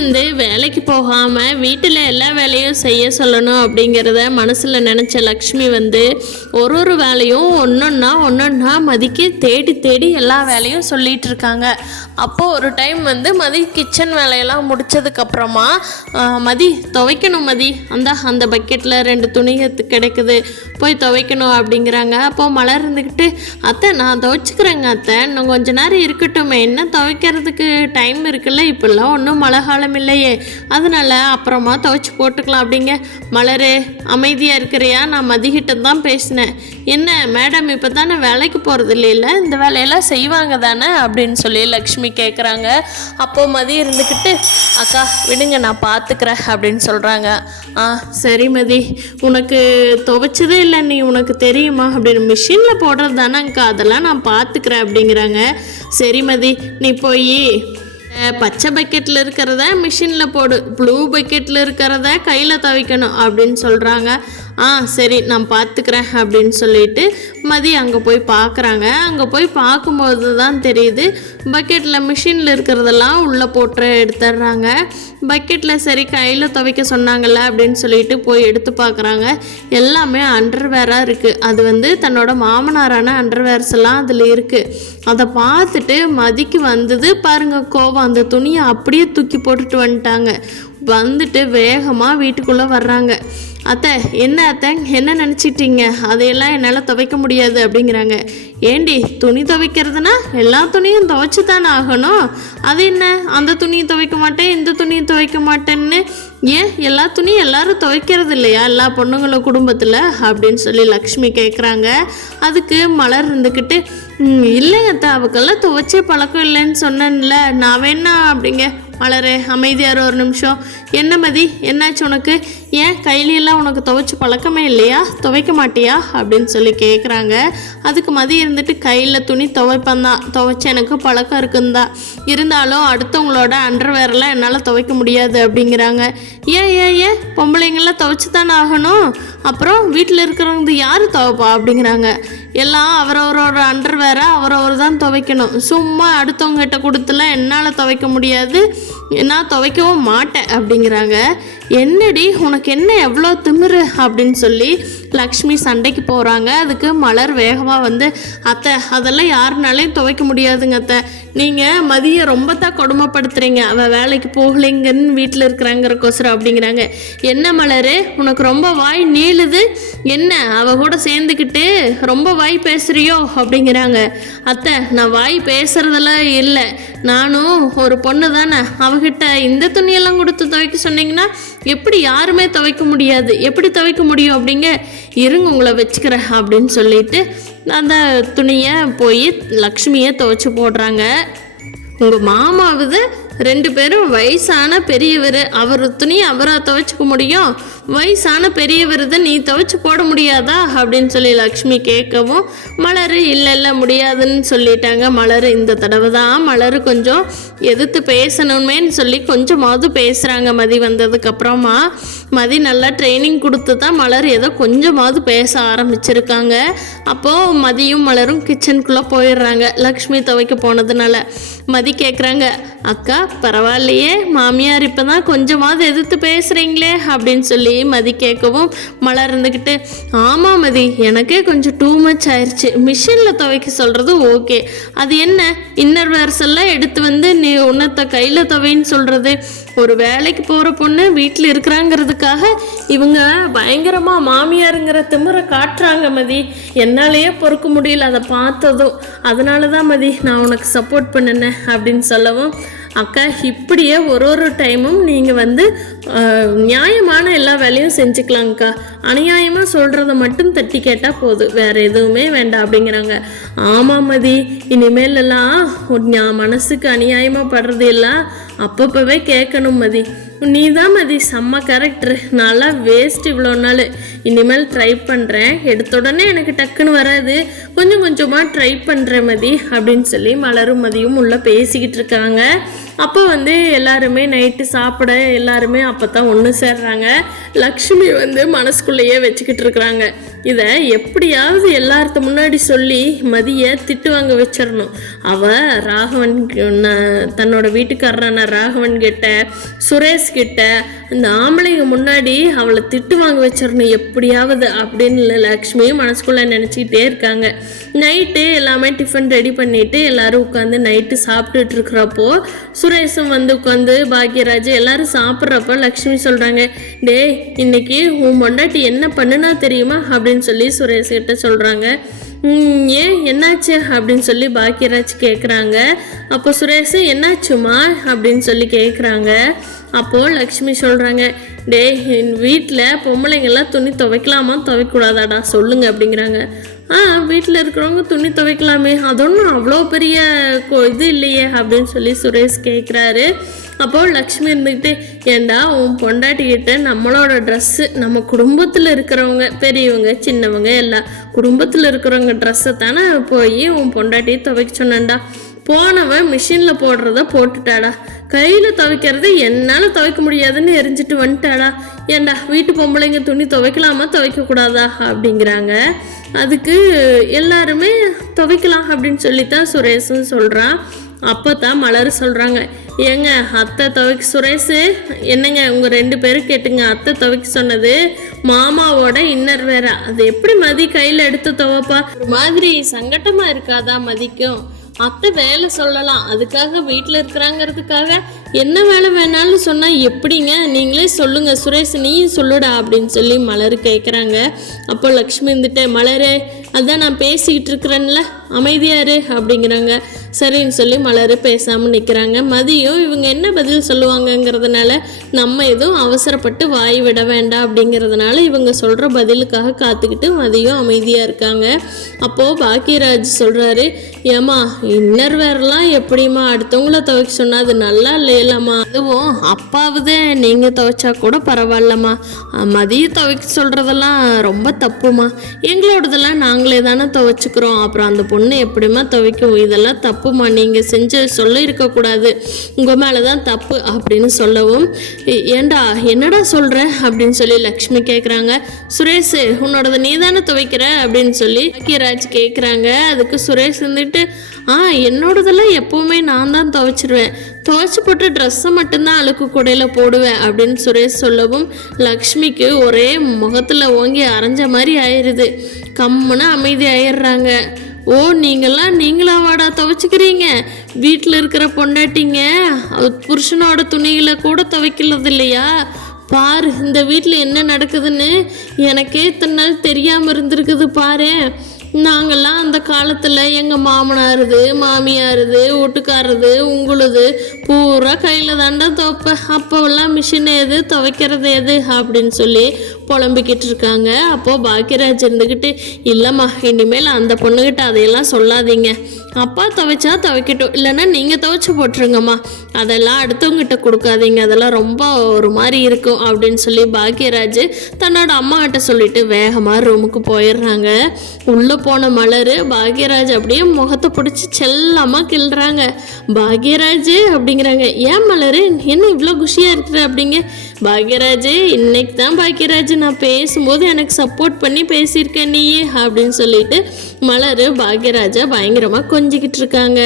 வந்து வேலைக்கு போகாமல் வீட்டில் எல்லா வேலையும் செய்ய சொல்லணும் அப்படிங்கிறத மனசில் நினச்ச லக்ஷ்மி வந்து ஒரு வேலையும் ஒன்றொன்னா மதிக்கு தேடி தேடி எல்லா வேலையும் சொல்லிகிட்டு இருக்காங்க. அப்போது ஒரு டைம் வந்து மதி கிச்சன் வேலையெல்லாம் முடித்ததுக்கப்புறமா மதி துவைக்கணும் மதி, அந்த பக்கெட்டில் 2 துணி கிடைக்குது, போய் துவைக்கணும் அப்படிங்கிறாங்க. அப்போது மலர் இருந்துக்கிட்டு அத்தை நான் துவைச்சிக்கிறேங்க அத்தை, இன்னும் கொஞ்ச நேரம் இருக்கட்டுமே, என்ன துவைக்கிறதுக்கு டைம் இருக்குல்ல, இப்போல்லாம் ஒன்றும் மழை காலம் இல்லையே, அதனால் அப்புறமா துவைச்சி போட்டுக்கலாம் அப்படிங்க. மலர் அமைதியாக இருக்கிறியா, நான் மதிக்கிட்ட தான் பேசினேன். என்ன மேடம் இப்போ தானே வேலைக்கு போகிறது இல்லைல்ல, இந்த வேலையெல்லாம் செய்வாங்க தானே அப்படின்னு சொல்லி லக்ஷ்மி கேட்குறாங்க. அப்போது மதி இருந்துக்கிட்டு அக்கா விடுங்க நான் பார்த்துக்கிறேன் அப்படின்னு சொல்கிறாங்க. சரி மதி, உனக்கு துவைச்சதே இல்லை நீ, உனக்கு தெரியுமா அப்படின்னு, மிஷினில் போடுறது தானேங்க்கா, அதெல்லாம் நான் பார்த்துக்கிறேன் அப்படிங்கிறாங்க. சரி மதி, நீ போய் பச்சை பக்கெட்டில் இருக்கிறத மிஷினில் போடு, ப்ளூ பக்கெட்டில் இருக்கிறத கையில் துவைக்கணும் அப்படின்னு சொல்கிறாங்க. சரி நான் பார்த்துக்கிறேன் அப்படின்னு சொல்லிட்டு மதி அங்கே போய் பார்க்குறாங்க. அங்கே போய் பார்க்கும்போது தான் தெரியுது பக்கெட்டில் மிஷினில் இருக்கிறதெல்லாம் உள்ளே போட்டு எடுத்துடுறாங்க. பக்கெட்டில் சரி கையில் துவைக்க சொன்னாங்கல்ல அப்படின்னு சொல்லிட்டு போய் எடுத்து பார்க்குறாங்க. எல்லாமே அண்டர்வேராக இருக்குது. அது வந்து தன்னோட மாமனாரான அண்டர்வேர்ஸ் எல்லாம் அதில் இருக்குது. அதை பார்த்துட்டு மதிக்கு வந்தது பாருங்க கோவம், அந்த துணியை அப்படியே தூக்கி போட்டுட்டு வந்துட்டு வேகமாக வீட்டுக்குள்ளே வர்றாங்க. அத்தை என்ன நினச்சிட்டீங்க, அதையெல்லாம் என்னால் துவைக்க முடியாது அப்படிங்கிறாங்க. ஏண்டி துணி துவைக்கிறதுனா எல்லா துணியும் துவைச்சி தானே ஆகணும், அது என்ன அந்த துணியை துவைக்க மாட்டேன் இந்த துணியை துவைக்க மாட்டேன்னு, ஏன் எல்லா துணியும் எல்லாரும் துவைக்கிறது இல்லையா எல்லா பொண்ணுங்களும் குடும்பத்தில் அப்படின்னு சொல்லி லக்ஷ்மி கேட்குறாங்க. அதுக்கு மலர் இருந்துக்கிட்டு இல்லைங்க அத்தை, அவக்கெல்லாம் துவைச்சே பழக்கம் இல்லைன்னு சொன்னேன்ல, நான் வேணா அப்படிங்க. மலரே அமைதியார் ஒரு நிமிஷம். என்ன மதி என்னாச்சு உனக்கு, ஏன் கையிலெல்லாம் உனக்கு துவைச்சி பழக்கமே இல்லையா, துவைக்க மாட்டியா அப்படின்னு சொல்லி கேட்குறாங்க. அதுக்கு மதி இருந்துட்டு கையில் துணி துவைப்பந்தான், துவைச்சி எனக்கு பழக்கம் இருக்குந்தா, இருந்தாலும் அடுத்தவங்களோட அண்டர்வேரெல்லாம் என்னால் துவைக்க முடியாது அப்படிங்கிறாங்க. ஏன் பொம்பளைங்கள்லாம் துவைச்சி தானே ஆகணும், அப்புறம் வீட்டில் இருக்கிறவங்க யார் துவைப்பா அப்படிங்கிறாங்க. எல்லாம் அவரவரோட அண்டர்வேரை அவரவர் தான் துவைக்கணும், சும்மா அடுத்தவங்ககிட்ட கொடுத்துலாம் என்னால் துவைக்க முடியாது, நான் துவைக்கவும் மாட்டேன் அப்படிங்கிறாங்க. என்னடி உனக்கு என்ன எவ்வளோ திமிரு அப்படின்னு சொல்லி லக்ஷ்மி சண்டைக்கு போகிறாங்க. அதுக்கு மலர் வேகமாக வந்து அத்தை அதெல்லாம் யாருனாலையும் துவைக்க முடியாதுங்க அத்தை, நீங்கள் மதியை ரொம்ப தான் கொடுமைப்படுத்துகிறீங்க, அவள் வேலைக்கு போகலைங்கன்னு வீட்டில் இருக்கிறாங்கிறக்கோசரம் அப்படிங்கிறாங்க. என்ன மலர் உனக்கு ரொம்ப வாய் நீளுது, என்ன அவ கூட சேர்ந்துக்கிட்டு ரொம்ப வாய் பேசுகிறியோ அப்படிங்கிறாங்க. அத்தை நான் வாய் பேசுகிறதெல்லாம் இல்லை, நானும் ஒரு பொண்ணு தானே, அவகிட்ட இந்த துணியெல்லாம் கொடுத்து துவைக்க சொன்னீங்கன்னா எப்படி யாருமே துவைக்க முடியாது, எப்படி துவைக்க முடியும் அப்படிங்க, இருங்க உங்களை வச்சுக்கிறேன் அப்படின்னு சொல்லிட்டு அந்த துணியை போய் லக்ஷ்மியை துவைச்சி போடுறாங்க. உங்கள் மாமாவது 2 பேரும் வயசான பெரியவர், அவர் துணியை அவராக துவைச்சிக்க முடியும், வயசான பெரியவர் தான் நீ துவைச்சி போட முடியாதா அப்படின்னு சொல்லி லக்ஷ்மி கேட்கவும் மலர் இல்லை முடியாதுன்னு சொல்லிட்டாங்க. மலர் இந்த தடவை தான் மலர் கொஞ்சம் எதிர்த்து பேசணுமேன்னு சொல்லி கொஞ்சமாவது பேசுகிறாங்க. மதி வந்ததுக்கப்புறமா மதி நல்லா ட்ரைனிங் கொடுத்து தான் மலர் ஏதோ கொஞ்சமாவது பேச ஆரம்பிச்சிருக்காங்க. அப்போது மதியும் மலரும் கிச்சனுக்குள்ளே போயிடுறாங்க. லக்ஷ்மி துவைக்க போனதுனால மதி கேட்குறாங்க, அக்கா பரவாயில்லையே மாமியார் இப்போ தான் கொஞ்சமாவது எதிர்த்து பேசுகிறீங்களே அப்படின்னு சொல்லி மதி கேட்கவும் மலர் இருந்துக்கிட்டு ஆமாம் மதி எனக்கே கொஞ்சம் டூ மச் ஆயிடுச்சு, மிஷினில் துவைக்க சொல்கிறது ஓகே, அது என்ன இன்னர் வேர்ஸ் எல்லாம் எடுத்து வந்து நீ உன்னத்தை கையில் துவைன்னு சொல்கிறது, ஒரு வேலைக்கு போகிற பொண்ணு வீட்டில் இருக்கிறாங்கிறதுக்காக இவங்க பயங்கரமாக மாமியாருங்கிற திமிரை காட்டுறாங்க மதி, என்னாலேயே பொறுக்க முடியல அதை பார்த்ததும், அதனால தான் மதி நான் உனக்கு சப்போர்ட் பண்ணினேன் அப்படின்னு சொல்லவும் அக்கா இப்படியே ஒரு டைமும் நீங்கள் வந்து நியாயமான எல்லா வேலையும் செஞ்சுக்கலாங்க்கா, அநியாயமாக சொல்கிறத மட்டும் தட்டி கேட்டால் போதும், வேறு எதுவுமே வேண்டாம் அப்படிங்கிறாங்க. ஆமாம் மதி இனிமேலெல்லாம் மனசுக்கு அநியாயமாக படுறது எல்லாம் அப்பப்போவே கேட்கணும் மதி, நீ தான் மதி செம்ம கேரக்டர், நல்லா வேஸ்ட் இவ்வளோ நாள், இனிமேல் ட்ரை பண்ணுறேன், எடுத்த உடனே எனக்கு டக்குன்னு வராது, கொஞ்சம் கொஞ்சமாக ட்ரை பண்ணுறேன் மதி அப்படின்னு சொல்லி மலரும் மதியும் உள்ளே பேசிக்கிட்டு இருக்காங்க. அப்போ வந்து எல்லாருமே நைட்டு சாப்பிட எல்லாருமே அப்போ தான் ஒன்று சேர்றாங்க. லக்ஷ்மி வந்து மனசுக்குள்ளேயே வச்சுக்கிட்டு இருக்கிறாங்க, இதை எப்படியாவது எல்லார்த்த முன்னாடி சொல்லி மதியை திட்டு வாங்க வச்சிடணும். அவள் ராகவன் தன்னோட வீட்டுக்காரரான ராகவன் கிட்ட சுரேஷ் கிட்ட இந்த ஆம்பளைங்க முன்னாடி அவளை திட்டு வாங்க வச்சிடணும் எப்படியாவது அப்படின்னு லக்ஷ்மி மனசுக்குள்ளே நினச்சிக்கிட்டே இருக்காங்க. நைட்டு எல்லாமே டிஃபன் ரெடி பண்ணிவிட்டு எல்லோரும் உட்காந்து நைட்டு சாப்பிட்டுட்டு இருக்கிறப்போ சுரேஷும் வந்து உட்காந்து பாக்யராஜ் எல்லோரும் சாப்பிட்றப்போ லக்ஷ்மி சொல்கிறாங்க, டே இன்னைக்கு உன் பொண்டாட்டி என்ன பண்ணுனா தெரியுமா அப்படின்னு சொல்லி சுரேஷ் கிட்ட சொல்கிறாங்க. ஏன் என்னாச்சு அப்படின்னு சொல்லி பாக்யராஜ் கேட்குறாங்க. அப்போ சுரேஷ் என்னாச்சுமா அப்படின்னு சொல்லி கேட்குறாங்க. அப்போது லக்ஷ்மி சொல்கிறாங்க, டே வீட்டில் பொம்பளைங்கள்லாம் துணி துவைக்கலாமா துவைக்கூடாதாடா சொல்லுங்க அப்படிங்கிறாங்க. வீட்டில் இருக்கிறவங்க துணி துவைக்கலாமே, அது ஒன்றும் அவ்வளோ பெரிய இது இல்லையே அப்படின்னு சொல்லி சுரேஷ் கேட்குறாரு. அப்போது லக்ஷ்மி இருந்துக்கிட்டு, ஏண்டா உன் பொண்டாட்டிக்கிட்ட நம்மளோட ட்ரெஸ்ஸு நம்ம குடும்பத்தில் இருக்கிறவங்க பெரியவங்க சின்னவங்க எல்லாம் குடும்பத்தில் இருக்கிறவங்க ட்ரெஸ்ஸை தானே போய் உன் பொண்டாட்டியை துவைக்க சொன்னான்டா. போனவன் மிஷினில் போடுறத போட்டுட்டாடா, கையில் துவைக்கிறது என்னால் துவைக்க முடியாதுன்னு எரிஞ்சிட்டு வந்துட்டாடா. ஏண்டா வீட்டு பொம்பளைங்க துணி துவைக்கலாமா துவைக்கக்கூடாதா அப்படிங்கிறாங்க. அதுக்கு எல்லாருமே துவைக்கலாம் அப்படின்னு சொல்லித்தான் சுரேஷும் சொல்கிறான். அப்போ தான் மலர் சொல்கிறாங்க, ஏங்க அத்தை துவைக்க சுரேஷு என்னங்க உங்கள் 2 பேரும் கேட்டுங்க, அத்தை துவைக்க சொன்னது மாமாவோட இன்னர் வேற, அது எப்படி மதி கையில் எடுத்து துவைப்பா? ஒரு மாதிரி சங்கட்டமாக இருக்காதா மதிக்கும்? அத்தை வேலை சொல்லலாம், அதுக்காக வீட்டில் இருக்கிறாங்கிறதுக்காக என்ன வேலை வேணாலும் சொன்னால் எப்படிங்க? நீங்களே சொல்லுங்கள் சுரேஷ், நீயும் சொல்லுடா அப்படின்னு சொல்லி மலர் கேட்குறாங்க. அப்போ லக்ஷ்மி இருந்துட்டு, மலரே அதான் நான் பேசிக்கிட்டு இருக்கிறேன்ல அமைதியாரு அப்படிங்கிறாங்க. சரின்னு சொல்லி மலர் பேசாமல் நிற்கிறாங்க. மதியம் இவங்க என்ன பதில் சொல்லுவாங்கங்கிறதுனால நம்ம எதுவும் அவசரப்பட்டு வாய் விட வேண்டாம் அப்படிங்கிறதுனால இவங்க சொல்கிற பதிலுக்காக காத்துக்கிட்டு மதியம் அமைதியாக இருக்காங்க. அப்போது பாக்யராஜ் சொல்கிறாரு, ஏம்மா இன்னர் வேறெல்லாம் எப்படிம்மா அடுத்தவங்கள துவைக்க சொன்னால் அது நல்லா இல்லையலாம்மா, அதுவும் அப்பாவது நீங்கள் துவைச்சா கூட பரவாயில்லம்மா, மதியம் துவைக்க சொல்கிறதெல்லாம் ரொம்ப தப்புமா, எங்களோடதெல்லாம் நாங்களே தானே துவைச்சிக்கிறோம், அப்புறம் அந்த பொண்ணு எப்படிமா துவைக்கும், இதெல்லாம் தப்புமா, நீங்கள் செஞ்ச சொல்ல இருக்கக்கூடாது, உங்கள் மேலே தான் தப்பு அப்படின்னு சொல்லவும், ஏண்டா என்னடா சொல்கிற அப்படின்னு சொல்லி லக்ஷ்மி கேட்குறாங்க. சுரேஷ் உன்னோடது நீ தானே துவைக்கிற அப்படின்னு சொல்லி பாக்யராஜ் கேட்குறாங்க. அதுக்கு சுரேஷ் வந்துட்டு, என்னோடதெல்லாம் எப்போவுமே நான் தான் துவைச்சிருவேன், துவைச்சி போட்டு ட்ரெஸ்ஸை மட்டும்தான் அழுக்கு கூடையில் போடுவேன் அப்படின்னு சுரேஷ் சொல்லவும் லக்ஷ்மிக்கு ஒரே முகத்தில் ஓங்கி அரைஞ்ச மாதிரி ஆயிடுது. கம்முன்னு அமைதி ஆயிடுறாங்க. ஓ நீங்களாவாடா துவைச்சிக்கிறீங்க, வீட்டில் இருக்கிற பொண்டாட்டிங்க புருஷனோட துணிகளை கூட துவைக்கிறது இல்லையா? பாரு இந்த வீட்டில் என்ன நடக்குதுன்னு எனக்கே இத்தனை நாள் தெரியாமல் இருந்திருக்குது பாரு. நாங்கள்லாம் அந்த காலத்தில் எங்கள் மாமனாருது மாமியாருது வீட்டுக்காரது உங்களுது பூரா கையில் தாண்டா துவைப்பேன், அப்போவெல்லாம் மிஷின் எது துவைக்கிறது எது அப்படின்னு சொல்லி புலம்பிக்கிட்டு இருக்காங்க. அப்போது பாக்யராஜ் இருந்துக்கிட்டு, இல்லைம்மா இனிமேல் அந்த பொண்ணுக்கிட்ட அதையெல்லாம் சொல்லாதீங்க, அப்பா துவைச்சா துவைக்கட்டும், இல்லைன்னா நீங்கள் துவைச்சி போட்டுருங்கம்மா, அதெல்லாம் அடுத்தவங்ககிட்ட கொடுக்காதீங்க, அதெல்லாம் ரொம்ப ஒரு மாதிரி இருக்கும் அப்படின்னு சொல்லி பாக்யராஜ் தன்னோட அம்மாக்கிட்ட சொல்லிட்டு வேகமாக ரூமுக்கு போயிடுறாங்க. உள்ளே போன மலர் பாக்யராஜ் அப்படியே முகத்தை பிடிச்சி செல்லமாக கிள்றாங்க. பாக்யராஜ் அப்படிங்கிறாங்க, ஏன் மலர் என்ன இவ்வளோ குஷியாக இருக்கிற அப்படிங்க. பாக்யராஜ் இன்னைக்கு தான் பாக்யராஜ் நான் பேசும்போது எனக்கு சப்போர்ட் பண்ணி பேசியிருக்கேன் நீயே அப்படின்னு சொல்லிட்டு மலர் பாக்யராஜை பயங்கரமாக கொஞ்சிக்கிட்டு இருக்காங்க.